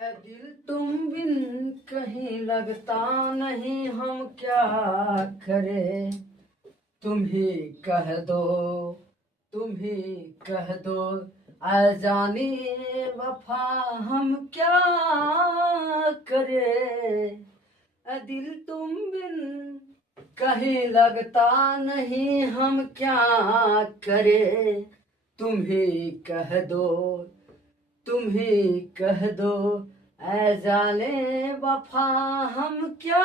ऐ दिल तुम बिन कहीं लगता नहीं, हम क्या करें। तुम ही कह दो, तुम ही कह दो, ऐ जानी वफा हम क्या करें। ऐ दिल तुम बिन कहीं लगता नहीं, हम क्या करें। तुम ही कह दो, तुम ही कह दो, ऐ जाने वफा हम क्या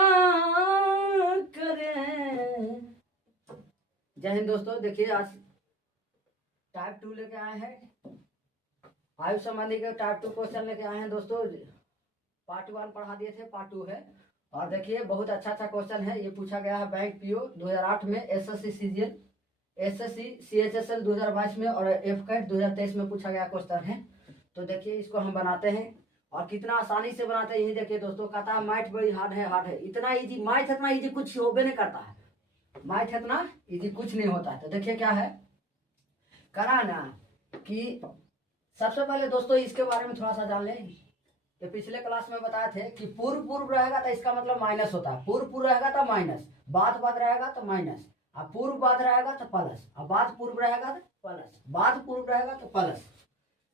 करें। जय हिंद दोस्तों। देखिए आज टाइप 2 लेके आए हैं, आयु संबंधी के टाइप 2 क्वेश्चन लेके आए हैं दोस्तों। पार्ट 1 पढ़ा दिए थे, पार्ट 2 है। और देखिए बहुत अच्छा अच्छा क्वेश्चन है। ये पूछा गया है बैंक पीओ 2008 में, एसएससी सीजीएल, एसएससी सीएचएसएल 2022 में और एफकेट 2023 में पूछा गया क्वेश्चन है। तो देखिए इसको हम बनाते हैं और कितना आसानी से बनाते हैं। यही देखिए दोस्तों, कहता है मैथ बड़ी हार्ड है, हार्ड है। इतना इजी मैथ, इतना इजी कुछ होबे नहीं करता है। मैथ इतना इजी कुछ नहीं होता है। तो देखिए क्या है करा ना कि सबसे पहले दोस्तों इसके बारे में थोड़ा सा जान लें। तो पिछले क्लास में बताए थे कि पूर्व पूर्व रहेगा तो इसका मतलब माइनस होता है। पूर्व पूर्व रहेगा तो माइनस, बाद बाद रहेगा तो माइनस, अब पूर्व बाद रहेगा तो प्लस, अब बाद पूर्व रहेगा तो प्लस, बाद पूर्व रहेगा तो प्लस।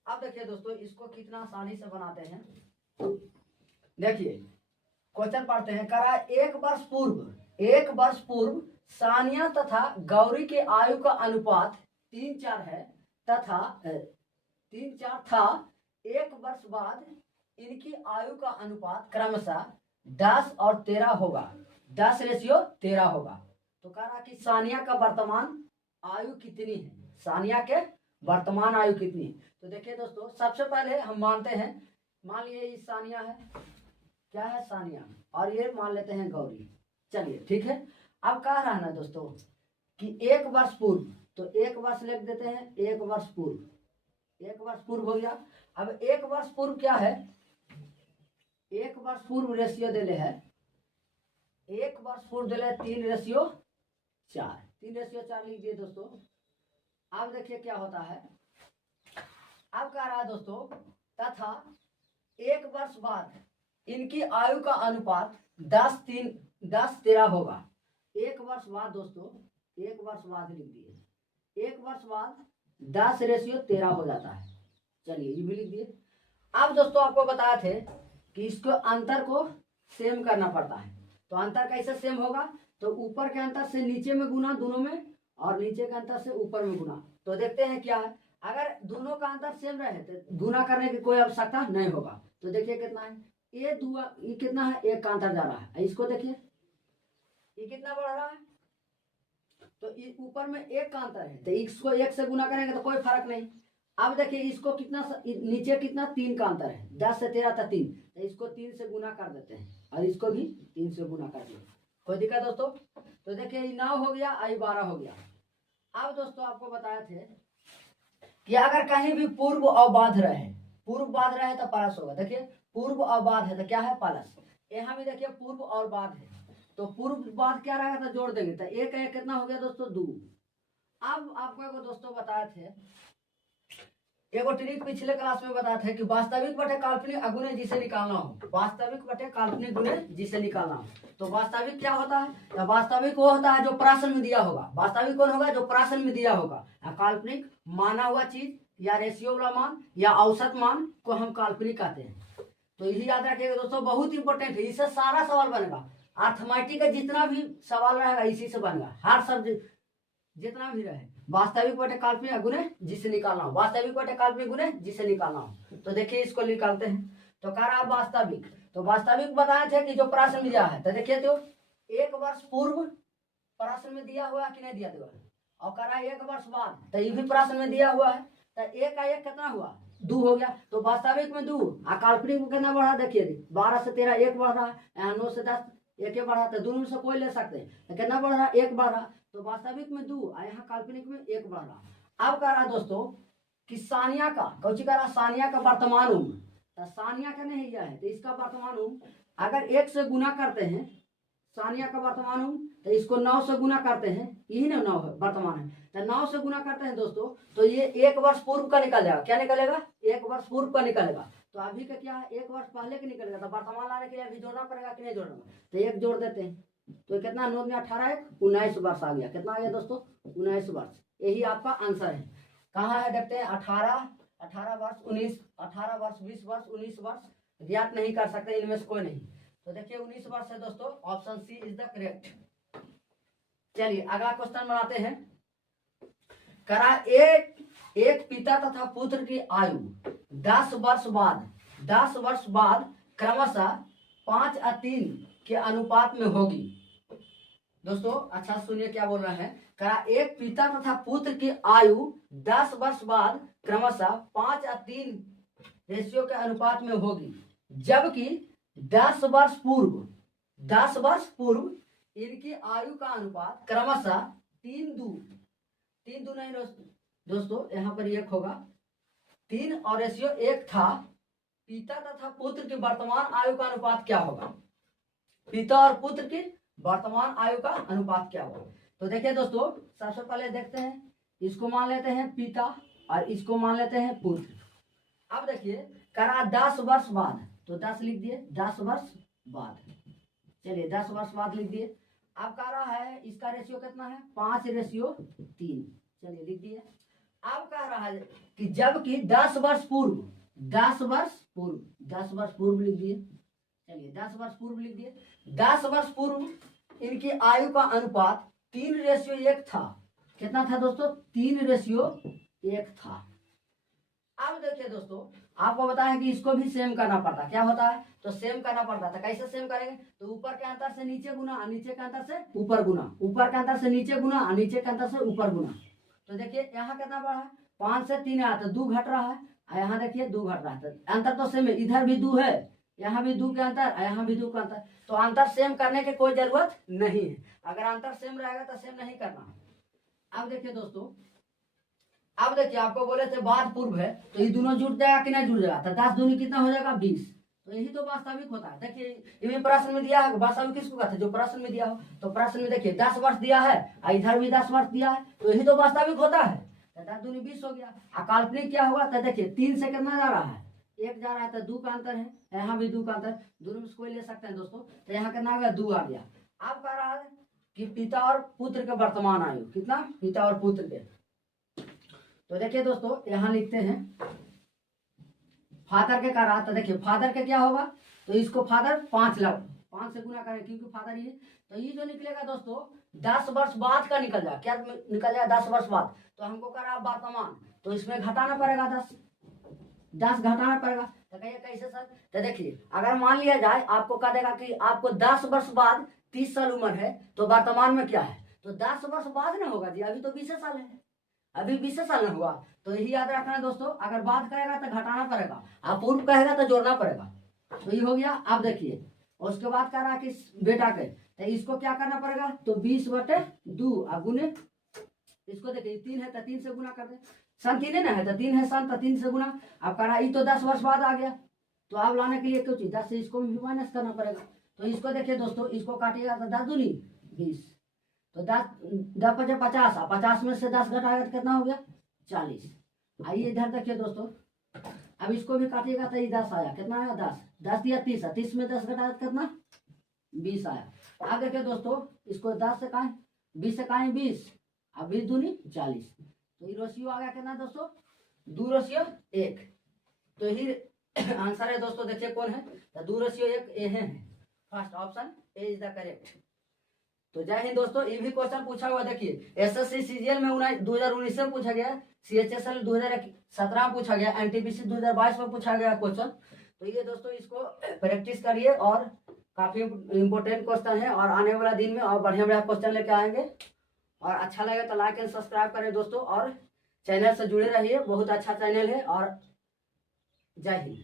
अब देखिए दोस्तों इसको कितना आसानी से बनाते हैं। देखिए क्वेश्चन पढ़ते हैं। करा एक वर्ष पूर्व सानिया तथा गौरी के आयु का अनुपात 3:4 है तथा 3:4 था। एक वर्ष बाद इनकी आयु का अनुपात क्रमशः 10 और 13 होगा। 10:13 होगा। तो कह रहा कि सानिया का वर्तमान आयु कितनी है, सानिया के वर्तमान आयु कितनी है। तो देखिए दोस्तों सबसे पहले हम मानते हैं, मान लिए ये सानिया है, क्या है सानिया, और ये मान लेते हैं गौरी। चलिए ठीक है। अब कह रहा है ना दोस्तों कि एक वर्ष पूर्व, तो एक वर्ष लिख देते हैं, एक वर्ष पूर्व, एक वर्ष पूर्व हो गया। अब एक वर्ष पूर्व क्या है, एक वर्ष पूर्व रेशियो दिले है, एक वर्ष पूर्व दिले 3:4, 3:4 लिख दिए दोस्तों। अब देखिए क्या होता है। अब कह रहा है दोस्तों तथा एक वर्ष बाद इनकी आयु का अनुपात 10:13 होगा। एक वर्ष बाद दोस्तों, एक वर्ष बाद लिख दिए, एक वर्ष बाद 10:13 हो जाता है। चलिए ये भी लिख दिए। अब दोस्तों आपको बताए थे कि इसको अंतर को सेम करना पड़ता है। तो अंतर कैसे सेम होगा, तो ऊपर के अंतर से नीचे में गुना दोनों में, और नीचे के अंतर से ऊपर में गुना। तो देखते हैं क्या है, अगर दोनों का अंतर सेम रहे तो गुना करने की कोई आवश्यकता नहीं होगा। तो देखिए कितना है, ये कितना है, एक का अंतर जा रहा है। इसको देखिए ये कितना बढ़ रहा है, तो ऊपर में एक का अंतर है, तो इसको एक से गुना करेंगे तो कोई फर्क नहीं। अब देखिए इसको कितना, नीचे कितना 3 का अंतर है, 10 से 13 था 3, तो इसको 3 से गुना कर देते हैं और इसको भी 3 से गुना कर दिए। कोई दिक्कत दोस्तों। तो देखिए 9 हो गया, 12 हो गया। अब दोस्तों आपको बताए थे कि अगर कहीं भी पूर्व और बाद रहे, पूर्व बाद रहे तो प्लस होगा। देखिए पूर्व और बाद है तो क्या है, प्लस। यहाँ भी देखिए पूर्व और बाद है, तो पूर्व बाद क्या रहेगा तो जोड़ देंगे, तो एक एक कितना हो गया दोस्तों, 2। अब आपको एगो दोस्तों बताए थे, एगो ट्रिक पिछले क्लास में बताया था कि वास्तविक बटे काल्पनिक अगुणे जिसे निकालना हो, वास्तविक बटे काल्पनिक गुणे जिसे निकालना हो। तो वास्तविक क्या होता है, तो वास्तविक वो होता है जो प्रश्न में दिया होगा। वास्तविक कौन होगा, जो प्रश्न में दिया होगा। काल्पनिक माना हुआ चीज या रेशियो वाला मान या औसत मान को हम काल्पनिक कहते हैं। तो यही याद रखिएगा दोस्तों, बहुत इंपॉर्टेंट है। इससे सारा सवाल बनेगा, अर्थमेटिक का जितना भी सवाल रहेगा इसी से बनेगा। हर सब्जेक्ट जितना भी रहे, वास्तविक बटे काल्पनिक गुणे जिसे निकालना हो, वास्तविक बटे काल्पनिक गुणे जिसे निकालना हो। तो देखिए इसको निकालते हैं। तो कह रहा वास्तविक, तो वास्तविक बताए थे कि जो प्रश्न में दिया है, तो देखिए तो एक वर्ष पूर्व प्रश्न में दिया हुआ कि नहीं दिया हुआ, और कह रहा है एक वर्ष बाद, तो ये भी प्रश्न में दिया हुआ है। तो एक का एक कितना हुआ, 2 हो गया। तो वास्तविक में 2, काल्पनिक में कितना बढ़ा, देखिए 12 से 13 1 बढ़ रहा है, यहाँ 9 से 10 1 बढ़ा, तो दोनों से कोई ले सकते हैं, तो कितना बढ़ रहा, 1 बढ़ रहा। तो वास्तविक में 2 और यहाँ काल्पनिक में 1 बढ़ रहा। अब कह रहा दोस्तों कि सानिया का कौची कह रहा, सानिया का वर्तमान उम्र, तो सानिया का नहीं दिया है तो इसका वर्तमान उम्र अगर 1 से गुना करते हैं, सानिया का वर्तमान उम्र तो इसको 9 से गुना करते हैं, यही ना 9 है वर्तमान है, तो 9 से गुना करते हैं दोस्तों, तो ये 1 वर्ष पूर्व का निकल जाएगा। क्या निकलेगा? 1 वर्ष पूर्व का निकलेगा। तो अभी का क्या है? 1 वर्ष पहले का निकलेगा। तो वर्तमान लाने के लिए अभी जोड़ना पड़ेगा कि नहीं जोड़ना? तो 1 जोड़ देते हैं, तो कितना 9 में 18 1 19 वर्ष आ गया। कितना आ गया दोस्तों? 19 वर्ष। यही आपका आंसर है। कहाँ है देखते हैं? 18 वर्ष 19, 18 वर्ष 20 वर्ष 19 वर्ष ज्ञात नहीं कर सकते, इनमें से कोई नहीं। तो देखिए 19 वर्ष है दोस्तों, option C is the correct. चलिए अगला क्वेश्चन बनाते हैं। करा एक पिता तथा पुत्र की आयु 10 वर्ष बाद क्रमशः 5 और 3 के अनुपात में होगी। दोस्तों अच्छा सुनिए क्या बोल रहे हैं। कहा एक पिता तथा पुत्र की आयु 10 वर्ष बाद क्रमशः 5 और 3 रेशियो के अनुपात में होगी, जबकि 10 वर्ष पूर्व इनकी आयु का अनुपात क्रमशः 3 दू नहीं दोस्तों, यहाँ पर 1 होगा। 3 और रेशियो 1 था। पिता तथा पुत्र की वर्तमान आयु का अनुपात क्या होगा? पिता और पुत्र की वर्तमान आयु का अनुपात क्या होगा? तो देखिए दोस्तों, सबसे पहले देखते हैं, इसको मान लेते हैं पिता और इसको मान लेते हैं पुत्र। अब देखिए करा 10 वर्ष बाद, तो 10 लिख दिए, 10 वर्ष बाद। चलिए 10 वर्ष बाद लिख दिए। अब कह रहा है इसका रेशियो कितना है? 5:3। चलिए लिख दिए। अब कह रहा है कि जबकि 10 वर्ष पूर्व लिख दिए। चलिए 10 वर्ष पूर्व लिख दिए। 10 वर्ष पूर्व इनकी आयु का अनुपात 3:1 था। कितना था दोस्तों? 3:1 था। अब देखिए दोस्तों, आपको बताया कि इसको भी सेम करना पड़ता। क्या होता है? तो सेम करना पड़ता था। कैसे सेम करेंगे? तो ऊपर के अंतर से नीचे गुना, नीचे के अंतर से ऊपर गुना, ऊपर के अंतर से नीचे गुना, नीचे के अंतर से ऊपर गुना। तो देखिए यहाँ कितना बढ़ा है? 5 से 3 आया तो 2 घट रहा है, यहाँ देखिए 2 घट रहा है। अंतर तो सेम है, इधर भी 2 है, यहाँ भी 2 के अंतर, यहाँ भी 2 का अंतर। तो अंतर सेम करने की कोई जरूरत नहीं है। अगर अंतर सेम रहेगा तो सेम नहीं करना। अब देखिए दोस्तों, अब देखिए आपको बोले थे बाद पूर्व है, तो ये दोनों जुड़ जाएगा कि नहीं जुड़ जाएगा? तो 10 दूनी कितना हो जाएगा? 20। तो यही तो वास्तविक होता है। देखिए इन्हें प्रश्न में दिया है, वास्तविक किसको कहते हैं? जो प्रश्न में दिया हो। तो प्रश्न में देखिए 10 वर्ष दिया है और इधर भी 10 वर्ष दिया है, तो यही तो वास्तविक होता है। तो 10 दूनी 20 हो गया। काल्पनिक क्या हुआ? तो देखिए 3 से कितना जा रहा है? 1 जा रहा है, तो 2 का अंतर है, यहाँ भी 2 का अंतर, दोनों में से कोई ले सकते हैं दोस्तों। तो यहाँ कितना आ गया? 2 आ गया। अब कह रहा है कि पिता और पुत्र के वर्तमान आयु कितना? पिता और पुत्र के। तो देखिए दोस्तों यहाँ लिखते हैं फादर के का रहा। तो देखिए फादर के क्या होगा? तो इसको फादर 5 से गुना करें, क्योंकि फादर ये। तो ये जो निकलेगा दोस्तों 10 वर्ष बाद का निकल जाए। क्या निकल जाए? 10 वर्ष बाद। तो हमको करा वर्तमान, तो इसमें घटाना पड़ेगा 10 घटाना पड़ेगा। तो कहिए कैसे सर? तो देखिए अगर मान लिया जाए आपको कह देगा कि आपको 10 वर्ष बाद 30 साल उम्र है, तो वर्तमान में क्या है? तो 10 वर्ष बाद ना होगा जी, अभी तो 20 साल है, अभी 20 साल न हुआ। तो यही याद रखना है दोस्तों, अगर बात करेगा तो घटाना पड़ेगा, आप पूर्व कहेगा तो जोड़ना पड़ेगा। तो ये हो गया। अब देखिए उसके बाद कह रहा कि बेटा के, तो इसको क्या करना पड़ेगा? तो 20/2 गुने, इसको देखिए 3 है तो 3 से गुना कर दे। सन 3 ना है तो 3 है सन, तो 3 से गुना। अब कह रहा ये तो 10 वर्ष बाद आ गया, तो अब लाने के लिए क्यों चीज 10 से इसको भी माइनस करना पड़ेगा। तो इसको देखिए दोस्तों, इसको काटिएगा तो 10 दूनी 20, तो 10 5 50, 50 में से 10 घटाएगा तो कितना हो गया? 40। आइए इधर देखिए दोस्तों, अब इसको भी काटिएगा तो ये 10 आया। कितना आया? 10 दिया 30 है, 30 में 10 घटाया तो कितना? 20 आया। अब देखिए दोस्तों, इसको 10 से काएं, 20 से काएं 20, अब 20 दूनी 40। तो ये रेशियो आ गया कितना दोस्तों? 2:1। तो यही आंसर है दोस्तों। देखिए कौन है? तो 2:1 ए है। First option A is the correct. तो जय हिंद दोस्तों। ये भी क्वेश्चन पूछा हुआ देखिए, एसएससी सीजीएल में 2019 में पूछा गया, सीएचएसएल 2017 में पूछा गया, एनटीपीसी 2022 में पूछा गया क्वेश्चन। तो ये दोस्तों इसको प्रैक्टिस करिए, और काफी इंपॉर्टेंट क्वेश्चन है, और आने वाला दिन में और बढ़िया क्वेश्चन लेके आएंगे। और अच्छा लगे तो लाइक एंड सब्सक्राइब करें दोस्तों, और चैनल से जुड़े रहिए, बहुत अच्छा चैनल है। और जय हिंद।